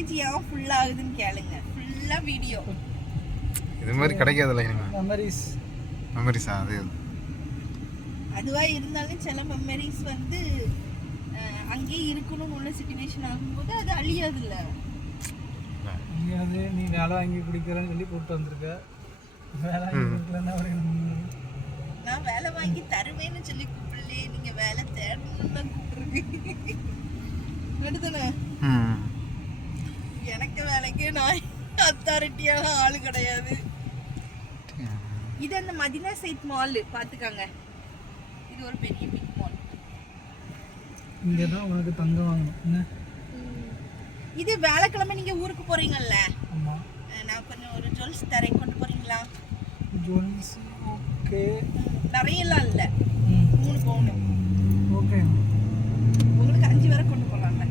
Storage ஏன் full ஆகுதுன்னு கேளுங்க. ஃபுல்லா வீடியோ. இது மாதிரி கிடைக்காதுல்ல இனிமே. மெமரிஸா அது அதுவா இருந்தாலும் சில மெமரிஸ் வந்து அங்கேயே இருக்கணும்னு உள்ள சிச்சுவேஷன் ஆகும்போது அது அழியாதுல்ல. அழியாது. நீ வேலை வாங்கி குடிக்கிறேன்னு சொல்லி கூப்பிட்டு வந்திருக்க. வேலை வாங்கி கொடுக்கலன்னா நான் வேலை வாங்கி தருவேன்னு சொல்லி கூப்பிடலையே, நீங்க வேலை தேடணும்னு தான் கூப்பிடுறீங்க. அடுத்தன எனக்கு வேலைக்கு நான் அத்தாரிட்டியான ஆளு கிடையாது. இது அந்த மதினா சைட் மால் பாத்துக்காங்க. இது ஒரு பெரிய பிக் மால். இங்க தான் உனக்கு தங்கம் வாங்கணும் என்ன? இது வேலைக்கிழமை நீங்க ஊருக்கு போறீங்கல்ல? ஆமா. நான் கொஞ்சம் ஒரு ஜுவல்ஸ் தரேன், கொண்டு போறீங்களா? Jewels okay. நிறையலாம் இல்ல, 3 பவுன். ஓகே. உங்களுக்கு 5 வரை கொண்டு போலாம்ல.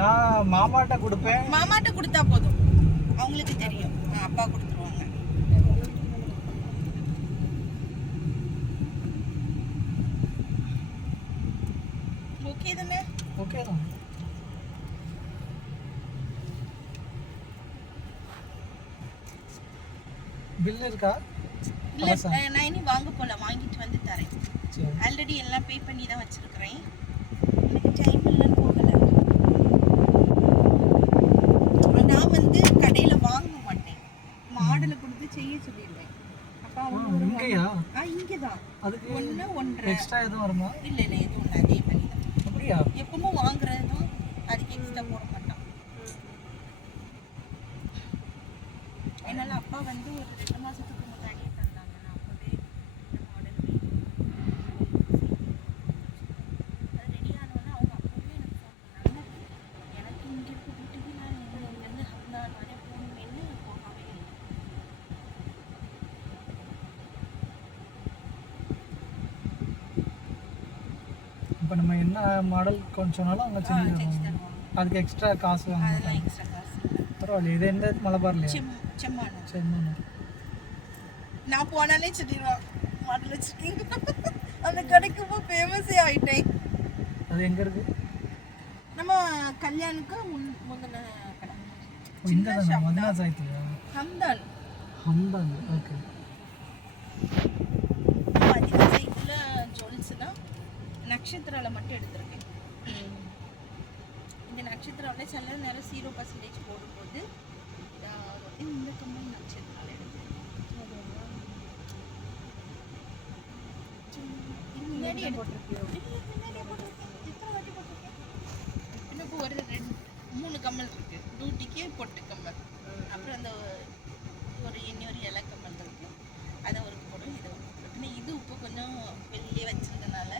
நான் மாமாட்ட கொடுப்பேன். மாமாட்ட கொடுத்தா போதும், அவங்களுக்கு தெரியும். அப்பா கொடுத்துருவாங்க. ஓகே தானே? ஓகே தான். பில் இருக்கா? இல்ல, நான் இனி வாங்க போல, வாங்கிட்டு வந்து தரேன். ஆல்ரெடி எல்லாம் பே பண்ணி தான் வச்சிருக்கிறேன். எனக்கு டைம் இல்லைன்னு போகல. நான் வந்து கடையில வாங்க மாட்டேன், மாடலை கொடுத்து செய்ய சொல்லிடுவேன். அப்பா அவங்க இங்கயா? இங்கதான். அதுக்கு 1 1.5 எக்ஸ்ட்ரா எதுவும் வருமா? இல்ல எதுவும் இல்லை, அதே பண்ணி தான். அப்படியா? எப்பவும் வாங்குறது தான், அதுக்கு எக்ஸ்ட்ரா போட மாட்டான். என்னால அப்பா வந்து ஒரு 2 மாசத்துக்கு முன்னாடியே தந்தாங்க. நான் அப்பவே இந்த மாடல் அது ரெடி ஆனோடனே அவங்க அப்பவே எனக்கு ஃபோன் பண்ணாங்க. எனக்கு இங்கே இருக்க வீட்டுக்கு நான் இங்கேருந்து ஹம்தான் வரை போகணுமேனு போகவே இல்லை. இப்போ நம்ம என்ன மாடல் கொஞ்சம் சொன்னாலும் அவங்க செஞ்சு தருவாங்க. அதுக்கு எக்ஸ்ட்ரா காசு வாங்க. அதெல்லாம் எக்ஸ்ட்ரா காசு இல்லை. பரவாயில்ல. இது எந்த மலபார்லையா? செம்மானம். செம்மானம். நான் போனாலே சொல்லிடுவான், மாடல் வச்சிருக்கீங்க. அந்த கடைக்கு இப்போ ஃபேமஸே ஆகிட்டேன். அது எங்கே இருக்கு? நம்ம கல்யாணுக்கு முந்தின கடை. இந்த தான் மதினா சாய்த்தியா? ஹம்தான். ஹம்தான். ஓகே. மதினா சைட்டில் ஜுவல்ஸ்னா நட்சத்திராவில் மட்டும் எடுத்திருக்கேன். இந்த நட்சத்திராவில் சில நேரம் 0% போடும்போது இந்த கம்பெனி நட்சத்திராவில் எடுத்தேன். முன்னாடி போட்டிருக்கேன். எத்தனை வாட்டி போட்டிருக்கேன்? இன்னும் ஒரு 3 கம்மல் இருக்கு. டூட்டிக்கு பொட்டு கம்மல், அப்புறம் அந்த ஒரு இலை கம்மல் இருக்கு. அதை ஒரு போடும், இதை ஒரு போடும். இது இப்போ கொஞ்சம் வெளியே வச்சிருந்தனால